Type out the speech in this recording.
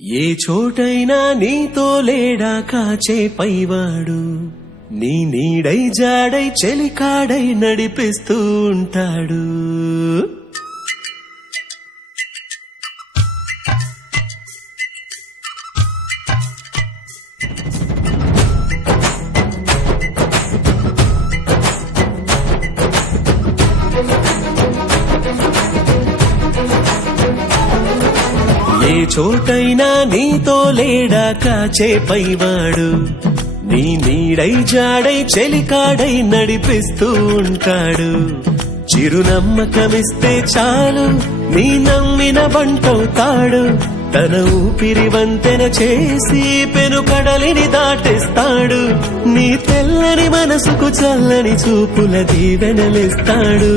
ఏ చోటైనా నీతో లేడా కాచే పైవాడు, నీ నీడై జాడై చెలికాడై నడిపిస్తూ ఉంటాడు. ఏ చోటైనా నీతో లేడా కాచే పైవాడు, నీ నీడై జాడై చెలికాడై నడిపిస్తూ ఉంటాడు. చిరునమ్మకమిస్తే చాలు నీ నమ్మిన బంటవుతాడు. తన ఊపిరి వంతెన చేసి పెను కడలిని దాటిస్తాడు. నీ తెల్లని మనసుకు చల్లని చూపుల దీవెనలిస్తాడు.